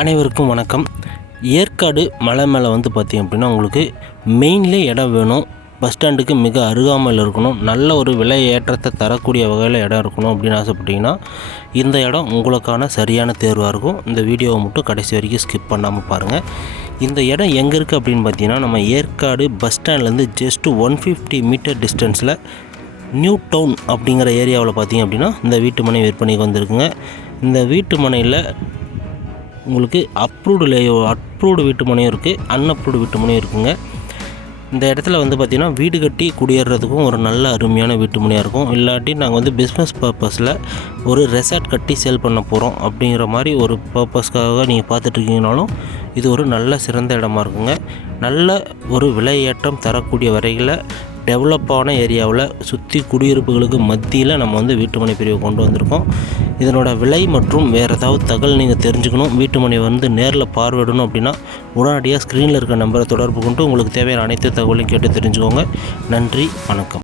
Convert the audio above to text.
அனைவருக்கும் வணக்கம். ஏற்காடு மலை மேலே வந்து பார்த்திங்க அப்படின்னா உங்களுக்கு மெயின்லே இடம் வேணும். பஸ் ஸ்டாண்டுக்கு மிக அருகாமையில் இருக்கணும். நல்ல ஒரு விலை ஏற்றத்தை தரக்கூடிய வகையில் இடம் இருக்கணும் அப்படின்னு ஆசைப்பட்டிங்கன்னா இந்த இடம் உங்களுக்கான சரியான தேர்வாக இருக்கும். இந்த வீடியோவை மட்டும் கடைசி வரைக்கும் ஸ்கிப் பண்ணாமல் பாருங்கள் இந்த இடம் எங்கே இருக்குது அப்படின்னு பார்த்தீங்கன்னா நம்ம ஏற்காடு பஸ் ஸ்டாண்ட்லேருந்து ஜஸ்ட்டு ஒன் ஃபிஃப்டி மீட்டர் டிஸ்டன்ஸில் நியூ டவுன் அப்படிங்கிற ஏரியாவில் பார்த்தீங்க அப்படின்னா இந்த வீட்டு மனை விற்பனைக்கு வந்திருக்குங்க. இந்த வீட்டு மனையில் உங்களுக்கு அப்ரூவ்டு லே அப்ரூவ்டு வீட்டுமனையும் இருக்குது அன்அப்ரூவ்டு வீட்டுமனையும் இருக்குங்க. இந்த இடத்துல வந்து பார்த்திங்கன்னா வீடு கட்டி குடியேறதுக்கும் ஒரு நல்ல அருமையான வீட்டுமனையாக இருக்கும். இல்லாட்டி நாங்கள் வந்து பிஸ்னஸ் பர்பஸில் ஒரு ரெசார்ட் கட்டி சேல் பண்ண போகிறோம் அப்படிங்கிற மாதிரி ஒரு பர்பஸ்க்காக நீங்கள் பார்த்துட்ருக்கீங்கனாலும் இது ஒரு நல்ல சிறந்த இடமா இருக்குங்க. நல்ல ஒரு விலையேற்றம் தரக்கூடிய வரையில் டெவலப்பான ஏரியாவில் சுற்றி குடியிருப்புகளுக்கு மத்தியில் நம்ம வந்து வீட்டுமனை பிரிவை கொண்டு வந்திருக்கோம். இதனோட விலை மற்றும் வேறு ஏதாவது தகவல் நீங்கள் தெரிஞ்சுக்கணும். வீட்டுமனை வந்து நேரில் பார்வையிடணும் அப்படின்னா உடனடியாக ஸ்க்ரீனில் இருக்க நம்பரை தொடர்பு கொண்டு உங்களுக்கு தேவையான அனைத்து தகவலையும் கேட்டு தெரிஞ்சுக்கோங்க. நன்றி வணக்கம்.